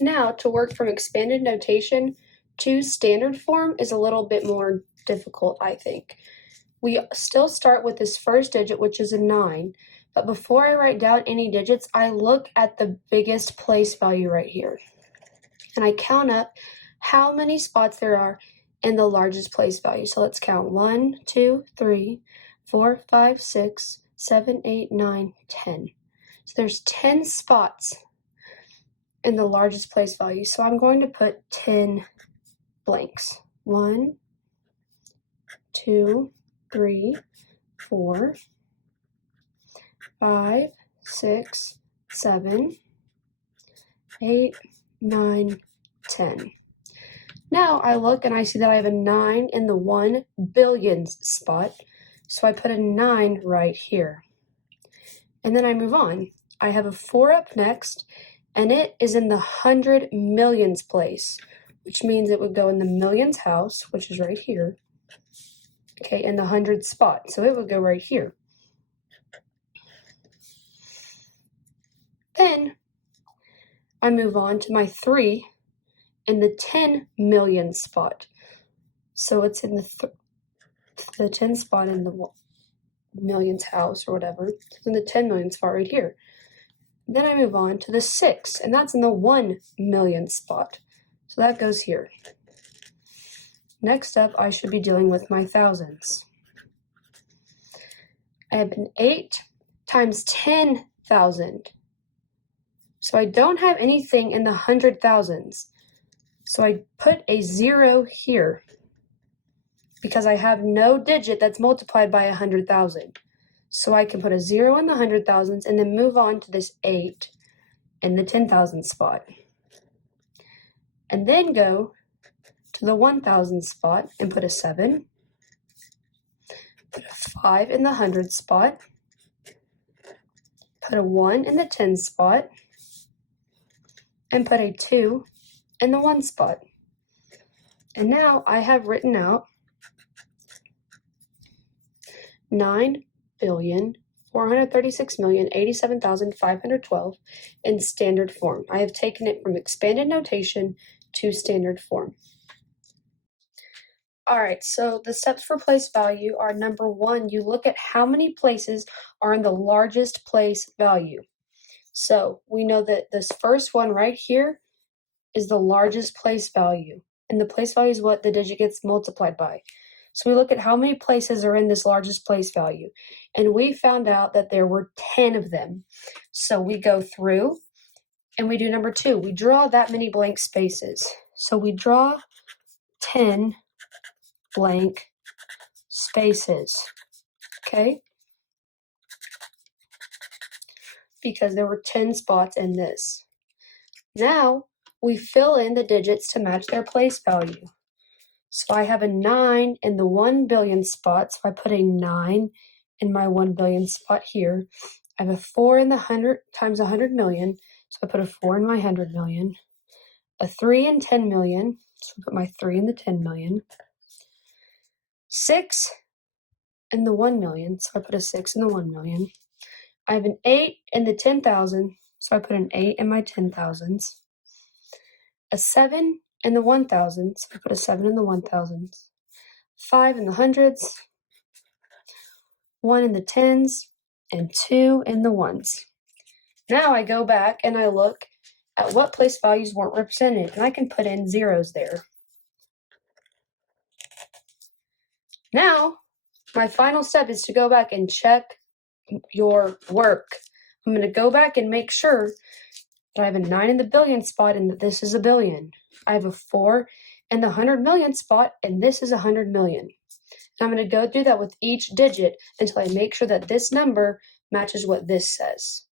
Now, to work from expanded notation to standard form is a little bit more difficult, I think. We still start with this first digit, which is a 9, but before I write down any digits, I look at the biggest place value right here, and I count up how many spots there are in the largest place value. So let's count 1, 2, 3, 4, 5, 6, 7, 8, 9, 10. So there's 10 spots in the largest place value. So I'm going to put 10 blanks. 1, 2, 3, 4, 5, 6, 7, 8, 9, 10. Now I look and I see that I have a 9 in the 1 billions spot, so I put a 9 right here. And then I move on. I have a 4 up next, and it is in the 100 millions place, which means it would go in the millions house, which is right here, okay, in the 100 spot, so it would go right here. Then I move on to my 3 in the 10 million spot. So it's in the 10 spot in the millions house or whatever. It's in the 10 million spot right here. Then I move on to the 6, and that's in the 1 million spot. So that goes here. Next up, I should be dealing with my thousands. I have an 8 times 10,000. So I don't have anything in the 100,000s. So I put a 0 here because I have no digit that's multiplied by 100,000. So I can put a 0 in the 100,000s and then move on to this 8 in the 10,000 spot. And then go to the 1,000 spot and put a 7. Put a 5 in the 100 spot. Put a 1 in the 10 spot. And put a 2 in the 1 spot. And now I have written out 9,436,087,512 in standard form. I have taken it from expanded notation to standard form. All right, so the steps for place value are: number 1, you look at how many places are in the largest place value. So we know that this first one right here is the largest place value, and the place value is what the digit gets multiplied by. So we look at how many places are in this largest place value, and we found out that there were 10 of them. So we go through and we do number 2. We draw that many blank spaces. So we draw 10 blank spaces, okay? Because there were 10 spots in this. Now we fill in the digits to match their place value. So I have a 9 in the 1 billion spot, so I put a 9 in my 1 billion spot here. I have a 4 in the 100 times 100 million, so I put a 4 in my 100 million. A 3 in 10 million, so I put my 3 in the 10 million. 6 in the 1 million, so I put a 6 in the 1 million. I have an 8 in the 10,000, so I put an 8 in my 10,000s. A 7 in the 1,000, so I put a 7 in the 1,000s. 5 in the hundreds, 1 in the 10s, and 2 in the 1s. Now I go back and I look at what place values weren't represented, and I can put in zeros there. Now, my final step is to go back and check your work. I'm going to go back and make sure that I have a 9 in the billion spot and that this is a billion. I have a 4 in the 100 million spot and this is 100 million. And I'm going to go do that with each digit until I make sure that this number matches what this says.